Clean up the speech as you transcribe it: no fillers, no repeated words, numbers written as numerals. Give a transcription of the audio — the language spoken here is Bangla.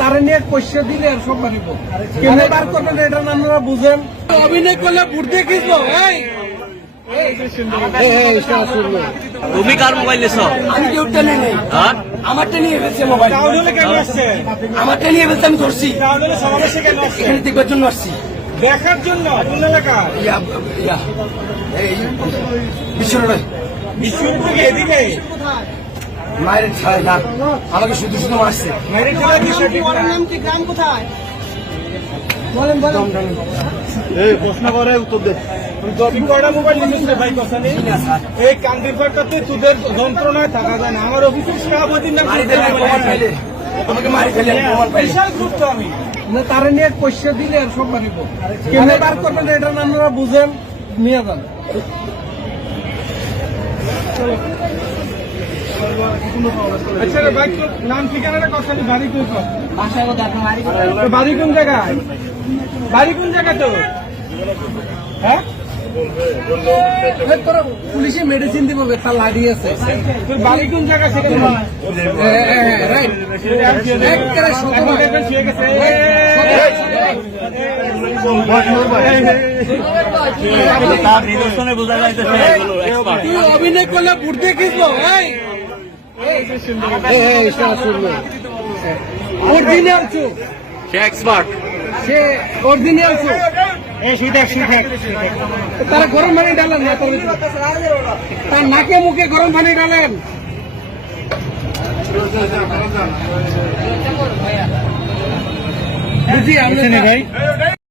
তারা নিয়ে পয়সা দিলে আর সব বাড়িব কেমনে বার করবেন এটা আপনারা বুঝেন। অভিনয় করলে ভোট দিয়ে খিঁচবো। তুমি কার মোবাইল নিছ? আমি কেউ টেনে নেই, আমারটা নিয়ে ফেলছে মোবাইল। আমারটা নিয়ে ফেলছে, আমি ধরছি। এখানে দেখবার জন্য আসছি, দেখার জন্য। কোন এলাকা? এদিকে মায়ের ছাড়া না, আমাকে শুধু শুধু মারছে। নাম কি? গ্রাম কোথায়? বলেন বলেন। প্রশ্ন করে উত্তর দে। কয়টা মোবাইল নিয়েছিল ভাই? কথা নেই। এই কান্দির পাড়টাতে তোদের যন্ত্রণায় থাকা যায় না। আমার অফিসের সভাপতির নাম আমাকে মারি ফেলে বিশাল গ্রুপ তো আমি। তারা নিয়ে পয়সা দিলে আর সব বাড়িব কেমনে বার করবেন এটা আপনারা বুঝেন। মিয়া যান। আচ্ছা ভাই, নাম ঠিকানাটা কথা নেই। বাড়ি কই? বাড়ি কোন জায়গায়? বাড়ি কোন জায়গায় তো? হ্যাঁ, তোরা পুলিশে মেডিসিন দিব, তার লাড়ি আছে। তোর বাড়ি কোন জায়গা? তুই অভিনয় করলে ভোট দিয়ে খিঁচবো। অরিজিনাল চুপ, সে এক্সপার্ট। সে অরিজিনাল চুপ। তারা গরম পানি ডালেন না, তার নাকে মুখে গরম পানি ডালেন। বুঝি আপনি ভাই।